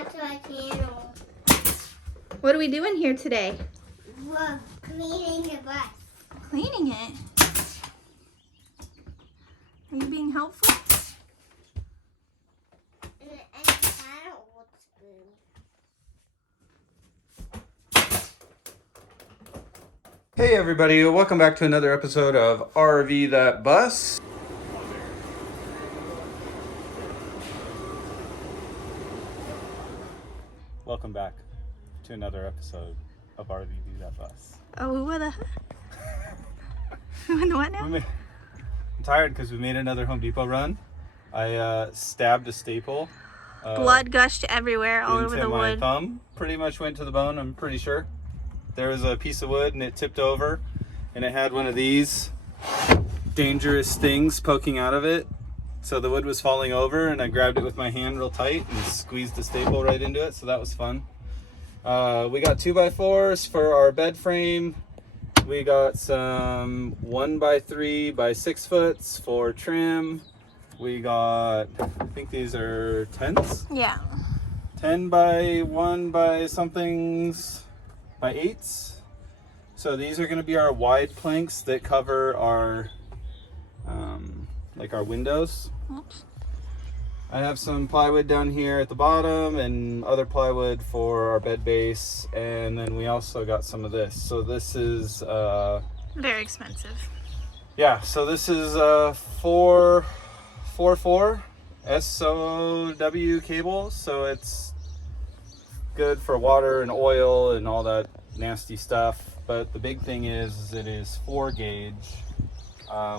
back to our channel. What are we doing here today? We're cleaning the bus. Cleaning it. Are you being helpful? And kind of old spoon. Hey everybody, welcome back to another episode of RV That Bus. Welcome back to another episode of RV That Bus. Oh, what a... What now? I'm tired because we made another Home Depot run. I stabbed a staple. Blood gushed everywhere, all over into the my wood. thumb. Pretty much went to the bone, I'm pretty sure. There was a piece of wood and it tipped over and it had one of these dangerous things poking out of it. So the wood was falling over and I grabbed it with my hand real tight and squeezed the staple right into it. So that was fun. We got 2x4s for our bed frame. We got some 1x3 by 6 foots for trim. We got, I think these are 10s. Yeah. 10 by 1 by somethings by 8s. So these are going to be our wide planks that cover our like our windows. Oops. I have some plywood down here at the bottom and other plywood for our bed base, and then we also got some of this. So this is Very expensive. yeah, so this is 444 SOW cable, so it's good for water and oil and all that nasty stuff. But the big thing is it is 4 gauge,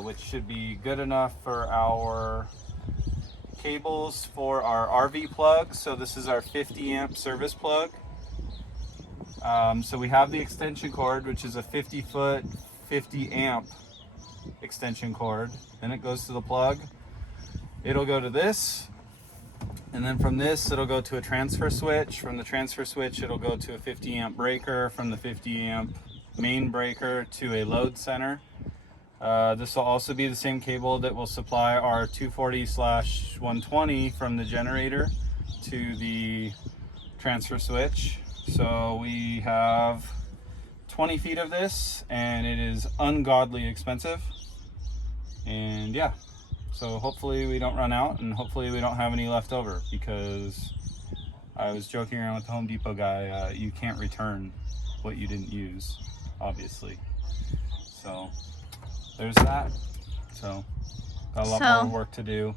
which should be good enough for our cables for our RV plug. So this is our 50 amp service plug. So we have the extension cord, which is a 50 foot 50 amp extension cord. Then it goes to the plug. It'll go to this, and then from this it'll go to a transfer switch. From the transfer switch it'll go to a 50 amp breaker. From the 50 amp main breaker to a load center. This will also be the same cable that will supply our 240/120 from the generator to the transfer switch. So we have 20 feet of this, and it is ungodly expensive. And yeah, so hopefully we don't run out, and hopefully we don't have any left over, because I was joking around with the Home Depot guy. You can't return what you didn't use, obviously. So there's that. So got a lot more work to do.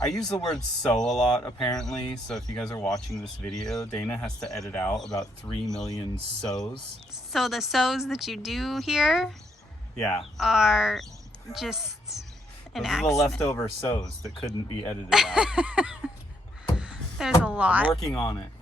I use the word "so" a lot, apparently. So if you guys are watching this video, Dana has to edit out about 3 million so's. So the so's that you do here Yeah. are just an Those are the accident. leftover so's that couldn't be edited out. There's a I'm lot. working on it.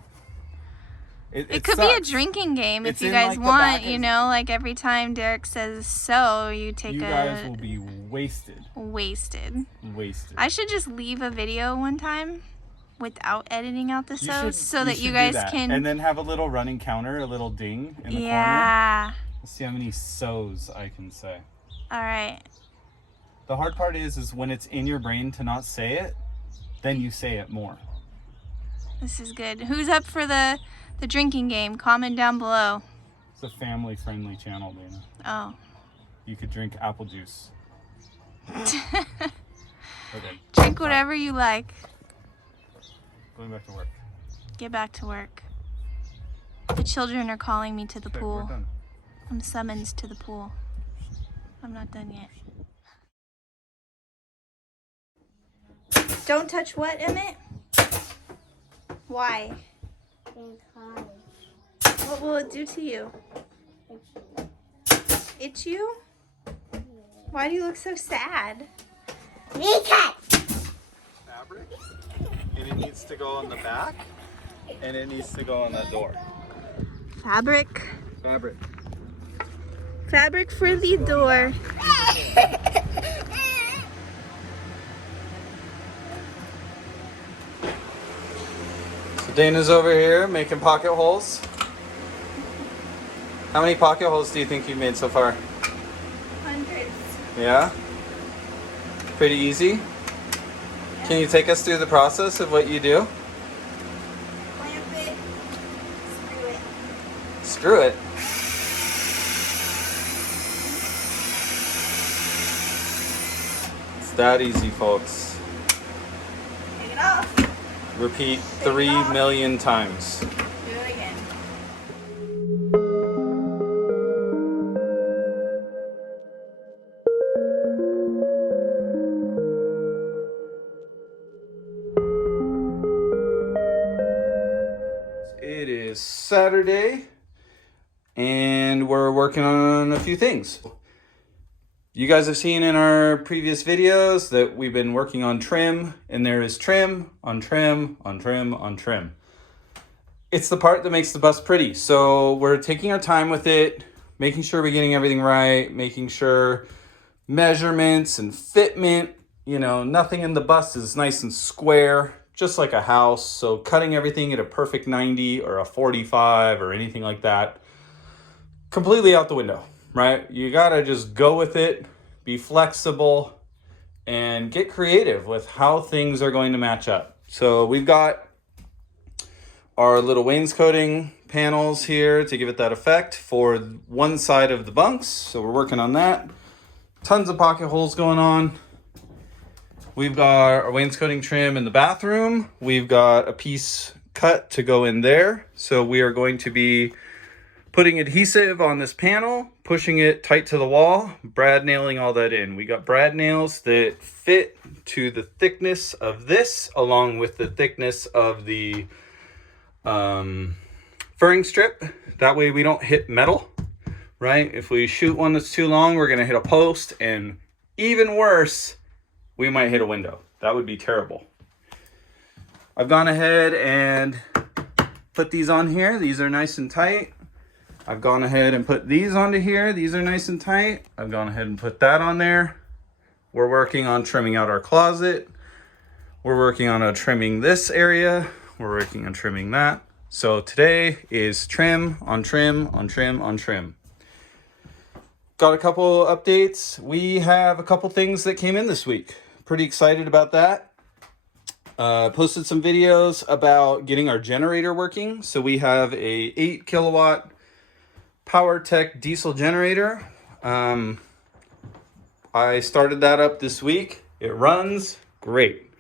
It could be a drinking game It's if you in, guys like, the want, back you of- know, like every time Derek says so, you take You guys will be wasted. wasted. Wasted. I should just leave a video one time without editing out the You so's should- so that you should do guys that. can. And then have a little running counter, a little ding in the corner. Yeah. Let's see how many so's I can say. All right. The hard part is when it's in your brain to not say it, then you say it more. This is good. Who's up for the drinking game? Comment down below. It's a family-friendly channel, Dana. Oh. You could drink apple juice. Okay. Drink whatever you like. Going back to work. Get back to work. The children are calling me to the Okay, we're pool. done. I'm summons to the pool. I'm not done yet. Don't touch what, Emmett? Why? What will it do to you? Itch you? Why do you look so sad? Fabric, and it needs to go on the back, and it needs to go on that door. Fabric. Fabric. Fabric for the door. So Dana's over here making pocket holes. How many pocket holes do you think you've made so far? Hundreds. Yeah? Pretty easy? Can you take us through the process of what you do? unscrew it. It's that easy, folks. Take it off. Repeat 3 million times. Do it again. It is Saturday, and we're working on a few things. You guys have seen in our previous videos that we've been working on trim, and there is trim on trim on trim on trim. It's the part that makes the bus pretty. So we're taking our time with it, making sure we're getting everything right, making sure measurements and fitment, you know, nothing in the bus is nice and square, just like a house. So cutting everything at a perfect 90 or a 45 or anything like that, completely out the window. Right? You gotta just go with it, be flexible, and get creative with how things are going to match up. So we've got our little wainscoting panels here to give it that effect for one side of the bunks. So we're working on that. Tons of pocket holes going on. We've got our wainscoting trim in the bathroom. We've got a piece cut to go in there. So we are going to be putting adhesive on this panel, pushing it tight to the wall, brad nailing all that in. We got brad nails that fit to the thickness of this, along with the thickness of the furring strip. That way we don't hit metal, right? If we shoot one that's too long, we're gonna hit a post, and even worse, we might hit a window. That would be terrible. I've gone ahead and put these on here. These are nice and tight. I've gone ahead and put these onto here. These are nice and tight. I've gone ahead and put that on there. We're working on trimming out our closet. We're working on trimming this area. We're working on trimming that. So today is trim on trim on trim on trim. Got a couple updates. We have a couple things that came in this week. Pretty excited about that. Posted some videos about getting our generator working. So we have a 8 kilowatt PowerTech diesel generator. I started that up this week. It runs great.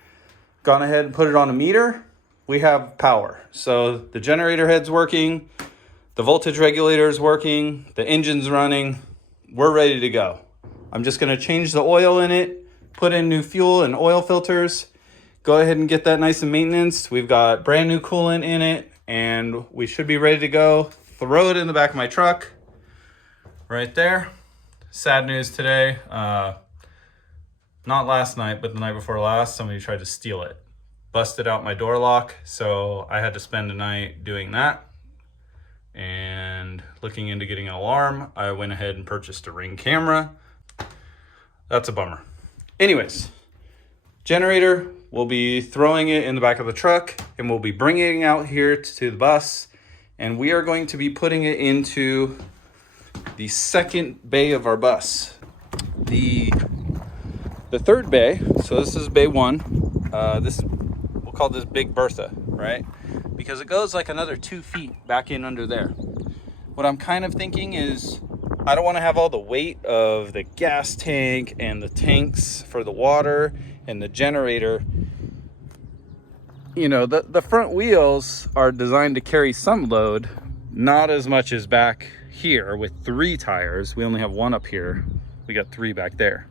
Gone ahead and put it on a meter. We have power. So the generator head's working, the voltage regulator is working, the engine's running. We're ready to go. I'm just gonna change the oil in it, put in new fuel and oil filters, go ahead and get that nice and maintenance. We've got brand new coolant in it, and we should be ready to go. Throw it in the back of my truck right there. Sad news today. Not last night, but the night before last, somebody tried to steal it. Busted out my door lock, so I had to spend a night doing that. And looking into getting an alarm, I went ahead and purchased a Ring camera. That's a bummer. Anyways, generator, we'll be throwing it in the back of the truck, and we'll be bringing it out here to the bus. And we are going to be putting it into the second bay of our bus. The third bay, so this is bay 1. We'll call this Big Bertha, right? Because it goes like another 2 feet back in under there. What I'm kind of thinking is I don't want to have all the weight of the gas tank and the tanks for the water and the generator. You know, the front wheels are designed to carry some load, not as much as back here with 3 tires. We only have 1 up here. We got 3 back there.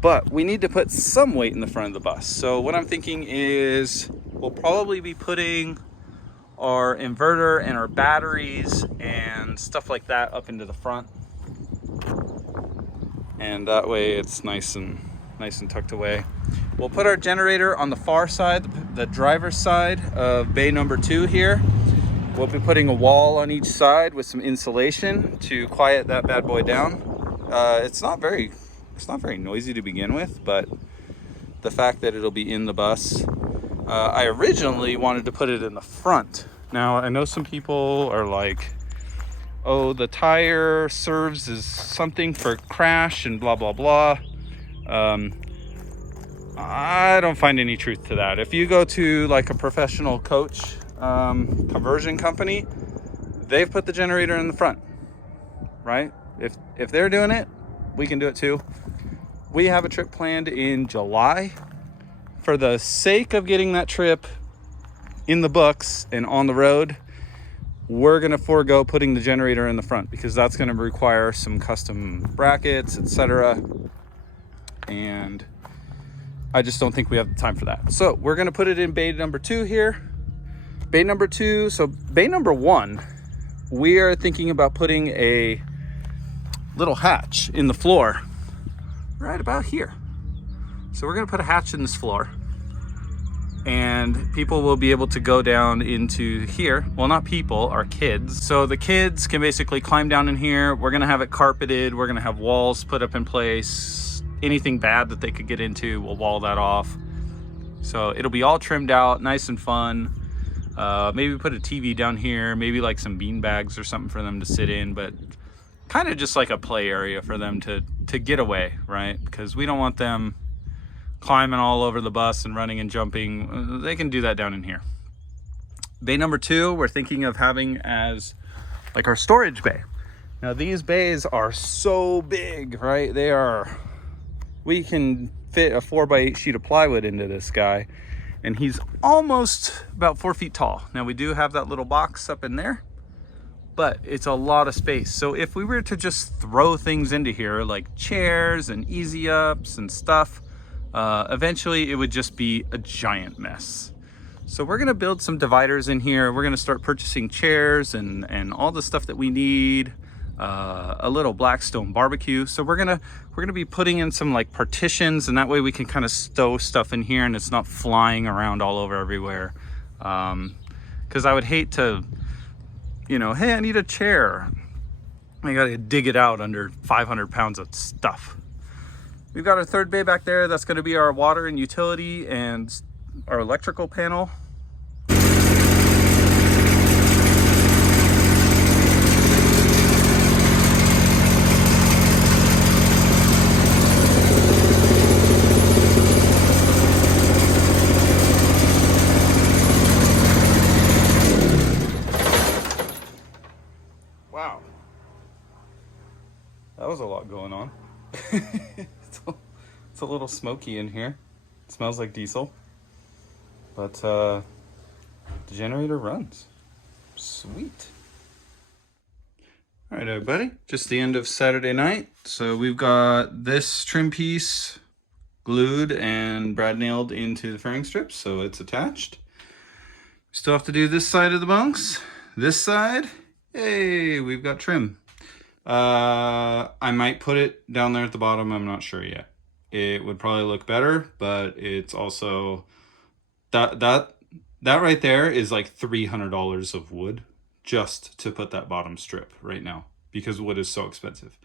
But we need to put some weight in the front of the bus. So what I'm thinking is we'll probably be putting our inverter and our batteries and stuff like that up into the front. And that way it's nice and tucked away. We'll put our generator on the far side, the driver's side of bay number 2 here. We'll be putting a wall on each side with some insulation to quiet that bad boy down. It's not very noisy to begin with, but the fact that it'll be in the bus, I originally wanted to put it in the front. Now I know some people are like, oh, the tire serves as something for crash and blah blah blah. I don't find any truth to that. If you go to like a professional coach conversion company, they've put the generator in the front, right? If they're doing it, we can do it too. We have a trip planned in July. For the sake of getting that trip in the books and on the road, we're gonna forego putting the generator in the front because that's gonna require some custom brackets, etc. And I just don't think we have the time for that. So we're gonna put it in bay number 2 here. Bay number 2, so bay number 1, we are thinking about putting a little hatch in the floor right about here. So we're gonna put a hatch in this floor and people will be able to go down into here. Well, not people, our kids. So the kids can basically climb down in here. We're gonna have it carpeted. We're gonna have walls put up in place. Anything bad that they could get into, we'll wall that off. So it'll be all trimmed out, nice and fun. Maybe put a TV down here, maybe like some bean bags or something for them to sit in, but kind of just like a play area for them to get away, right? Because we don't want them climbing all over the bus and running and jumping. They can do that down in here. Bay number 2, we're thinking of having as like our storage bay. Now these bays are so big, right? We can fit a 4x8 sheet of plywood into this guy, and he's almost about 4 feet tall. Now we do have that little box up in there, but it's a lot of space. So if we were to just throw things into here like chairs and easy ups and stuff, eventually it would just be a giant mess. So we're gonna build some dividers in here. We're gonna start purchasing chairs and all the stuff that we need. A little Blackstone barbecue. So we're gonna be putting in some like partitions, and that way we can kind of stow stuff in here and it's not flying around all over everywhere. Because I would hate to, hey, I need a chair. I gotta dig it out under 500 pounds of stuff. We've got our third bay back there. That's gonna be our water and utility and our electrical panel. Wow, that was a lot going on. It's a little smoky in here. It smells like diesel, but the generator runs. Sweet. All right, everybody, just the end of Saturday night. So we've got this trim piece glued and brad nailed into the fairing strips, so it's attached. Still have to do this side of the bunks. This side, hey, we've got trim. I might put it down there at the bottom. I'm not sure yet. It would probably look better, but it's also that right there is like $300 of wood just to put that bottom strip right now, because wood is so expensive.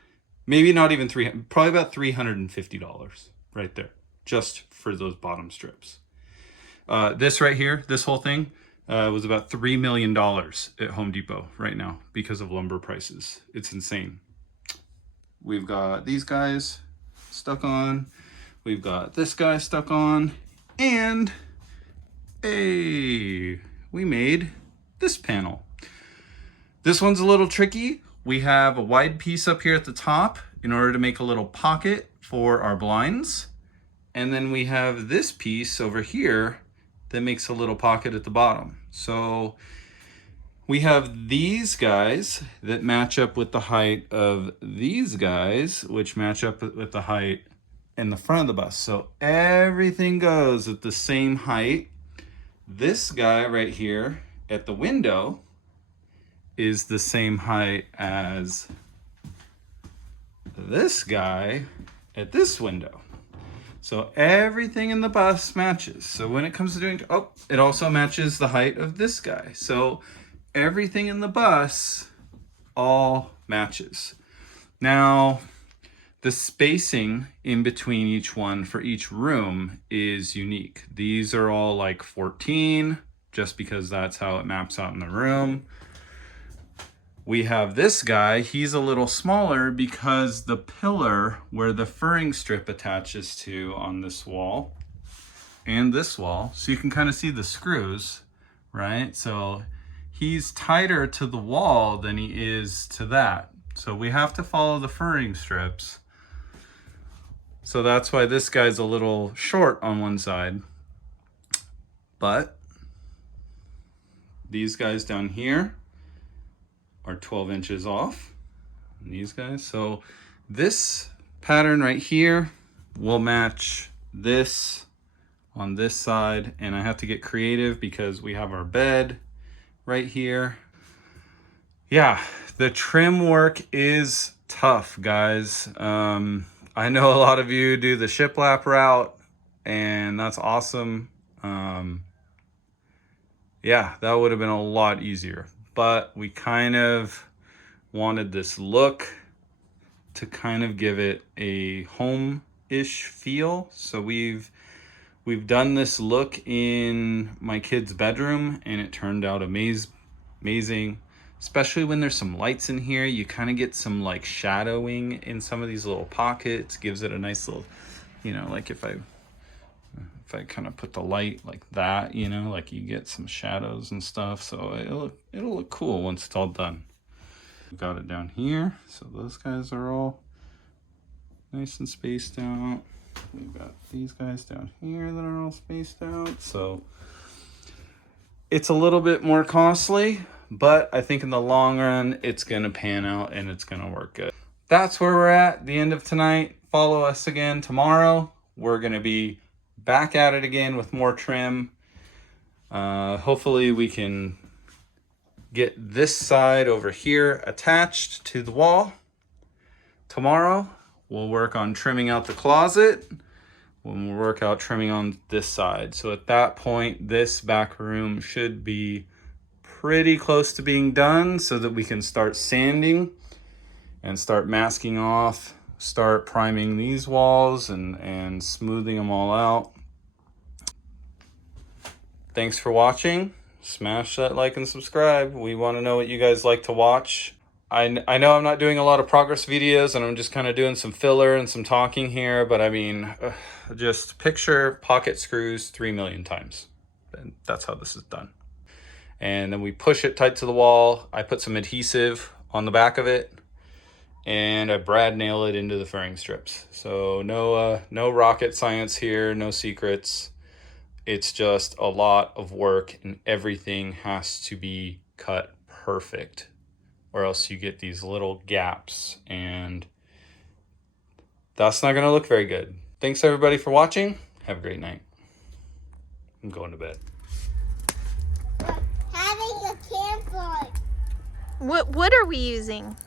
Maybe not even probably about $350 right there just for those bottom strips. This right here, this whole thing was about $3 million at Home Depot right now because of lumber prices. It's insane. We've got these guys stuck on. We've got this guy stuck on. And we made this panel. This one's a little tricky. We have a wide piece up here at the top in order to make a little pocket for our blinds. And then we have this piece over here that makes a little pocket at the bottom. So we have these guys that match up with the height of these guys, which match up with the height in the front of the bus. So everything goes at the same height. This guy right here at the window is the same height as this guy at this window. So everything in the bus matches. So when it comes to doing, it also matches the height of this guy. So everything in the bus all matches. Now, the spacing in between each one for each room is unique. These are all like 14, just because that's how it maps out in the room. We have this guy, he's a little smaller because the pillar where the furring strip attaches to on this wall and this wall, so you can kind of see the screws, right? So he's tighter to the wall than he is to that. So we have to follow the furring strips. So that's why this guy's a little short on one side. But these guys down here are 12 inches off. And these guys. So this pattern right here will match this on this side. And I have to get creative because we have our bed right here. Yeah, the trim work is tough, guys. I know a lot of you do the shiplap route, and that's awesome. Yeah, that would have been a lot easier, but we kind of wanted this look to kind of give it a home-ish feel. So we've done this look in my kid's bedroom, and it turned out amazing. Especially when there's some lights in here, you kind of get some like shadowing in some of these little pockets. Gives it a nice little, you know, like if I kind of put the light like that, you know, like you get some shadows and stuff. So it'll look cool once it's all done. We've got it down here, so those guys are all nice and spaced out. We've got these guys down here that are all spaced out. So it's a little bit more costly, but I think in the long run, it's gonna pan out and it's gonna work good. That's where we're at the end of tonight. Follow us again tomorrow. We're gonna be back at it again with more trim. Hopefully we can get this side over here attached to the wall. Tomorrow, we'll work on trimming out the closet. We'll work out trimming on this side. So at that point, this back room should be pretty close to being done so that we can start sanding and start masking off, start priming these walls and smoothing them all out. Thanks for watching. Smash that like and subscribe. We want to know what you guys like to watch. I know I'm not doing a lot of progress videos and I'm just kind of doing some filler and some talking here, but I mean, just picture pocket screws 3 million times. And that's how this is done. And then we push it tight to the wall. I put some adhesive on the back of it and I brad nail it into the furring strips. So no rocket science here, no secrets. It's just a lot of work and everything has to be cut perfect or else you get these little gaps and that's not gonna look very good. Thanks everybody for watching. Have a great night. I'm going to bed. We're having a campfire. What wood are we using?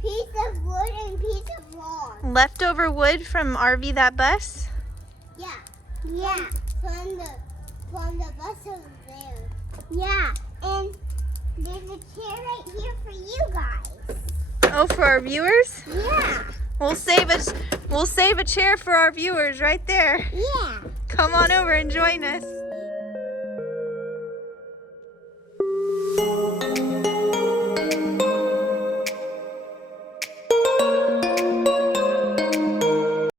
Piece of wood and piece of lawn. Leftover wood from RV That Bus? Yeah. Yeah. From the bus over there. Yeah. And there's a chair right here for you guys. Oh, for our viewers? Yeah. We'll save a chair for our viewers right there. Yeah. Come on over and join us.